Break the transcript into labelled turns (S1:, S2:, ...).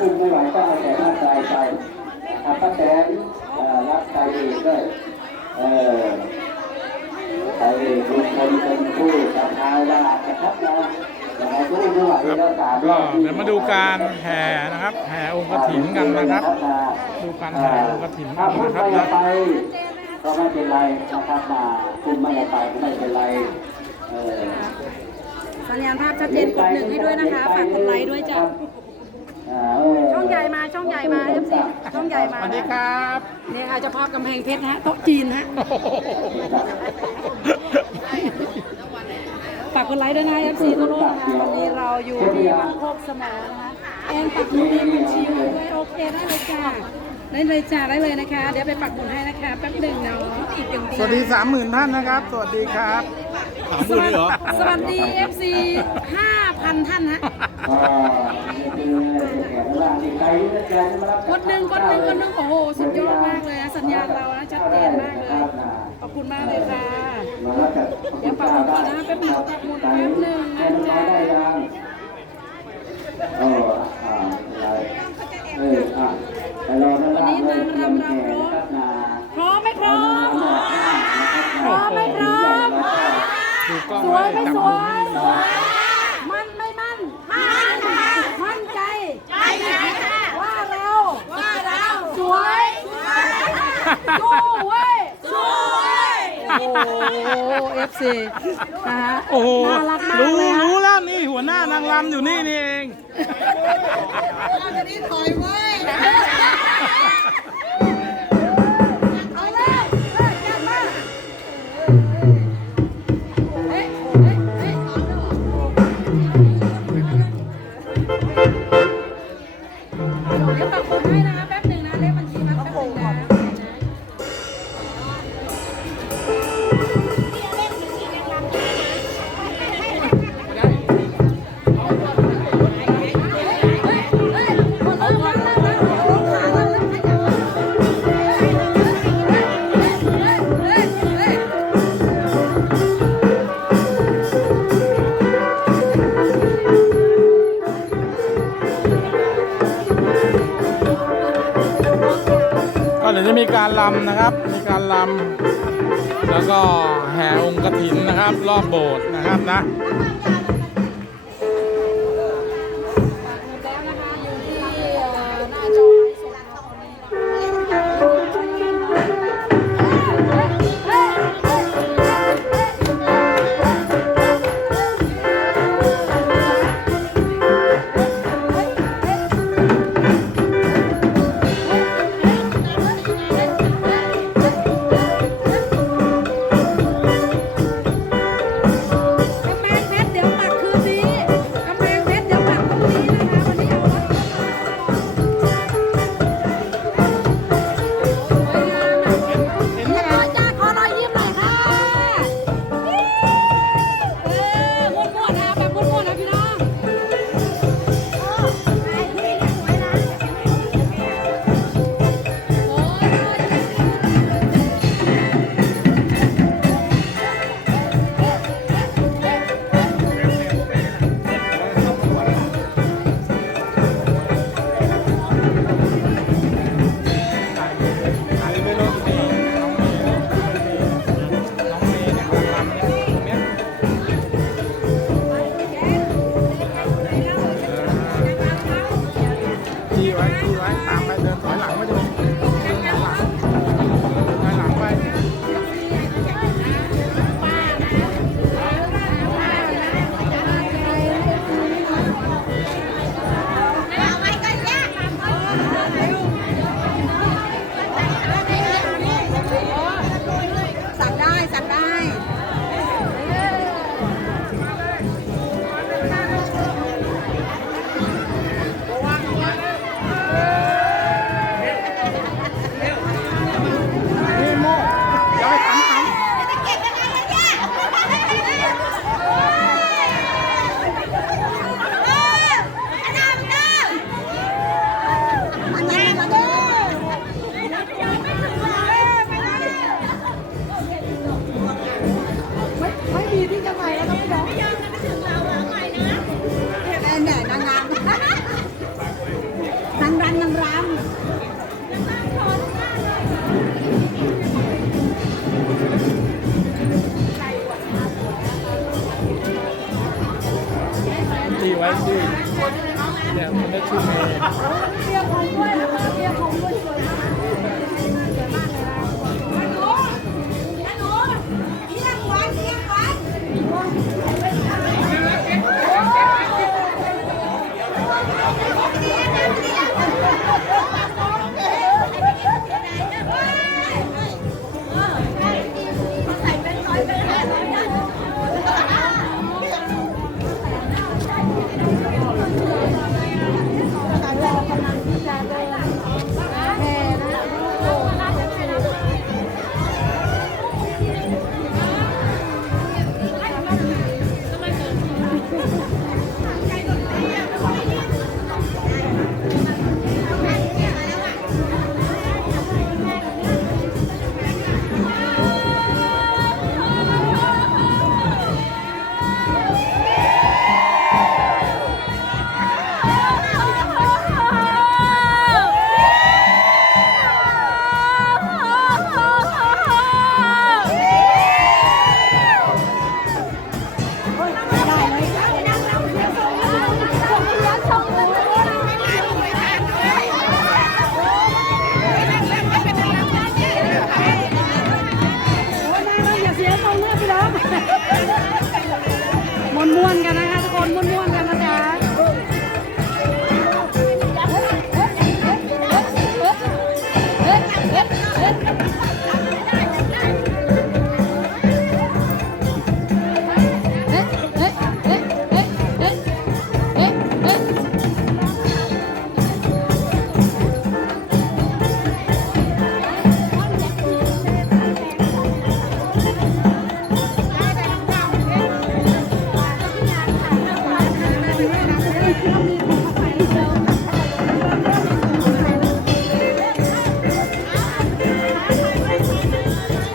S1: อุ้มไม่ไหวก็เอาแต่หน้าใจไปนะครับป้าแตนรับใจเองด้วยเออใจเองลุงพลเป็นผู้จัดทายว่าจะทับเราอย่างไรก็อุ้มไม่ไหวแล้วสามร
S2: ก็เดี๋ยวมาดูการแห่นะครับ แห่องค์กฐินกันนะครับ ดูการแห่องค์กฐิน
S1: ถ้า
S2: กัน
S1: พูด
S2: นะครับ
S1: ไม่
S2: นะ
S1: ไปก็ไม่เป็นไรนะครับมาคุณไม่ไปก็ไม่เป็นไรเออ
S3: สัญญาณภาพชัดเจนกดหนึ่งให้ด้วยนะคะ ฝากกดไลค์ด้วยจ้ะ
S1: อ่าเออ
S3: ช่องให ญ่มาช่องใหญ่มาเอฟซีช่องใหญ่มา
S2: สวัสดีครับ
S3: นี่ค่ะเจ้าพ่อกำแพงเพชรนะฮะโต๊ะจีนฮะฝากกดไลค์ด้วยนะเอฟซีทั่วโลกนะคะวันนี้เราอยู่ที่บ้านโคกสมอนะคะแอนปักหมุดในบัญชีให้ด้วยโอเคได้เลยจ้าได้เลยจ้าได้เลยนะคะ เดี๋ยวไปปักหมุดให้นะคะแป๊บหนึ่งเนาะอีกหนึ่งเดียว
S2: สวัสดีสามหมื่นท่านนะครับ สวัสดีครับสามหมื่นเหรอ
S3: สวัสดี FC 5,000ท่านนะ
S1: ก
S3: ดหนึ่งกดหนึ่งกดหนึ่งโอ้โหสุดยอดมากเลยนะสัญญาณเรานะชัดเจนมากเลยขอบคุณมากเลยค่ะ
S1: มารับจาก
S3: เดี๋ยวปักหมุดก่อนนะแป๊บหนึ่งปักหมุดแป๊บหนึ่งนะ
S1: แค่น้อยได้ยังเอออ่าอะไรเอออะไปรอด้านล่างเลยเตรียมแขกนะครับนา
S3: พร้อมไหมพร้อมพร้อมไหมพร้อม
S2: ดูกล้อง
S3: สวยไม่
S2: จับ
S3: ส
S2: มื
S3: ว
S2: อย
S3: มันไม่มันมันมั่นใจ ใจว่าเรา ว่าเรา สวยสู้เว้ยสู้เว้ยโอ้โห เอฟซีนะฮะ
S2: โอ้โห
S3: น่ารักมาก
S2: รู้
S3: เลย
S2: รู้
S3: ฮะ
S2: แล้วนี่หัวหน้านางรำอยู่นี่นี่เอง
S3: เอา ดี๋ยว
S2: จะมีการลำนะครับ มีการลำแล้วก็แห่องค์กฐินนะครับ รอบโบสถ์นะครับนะ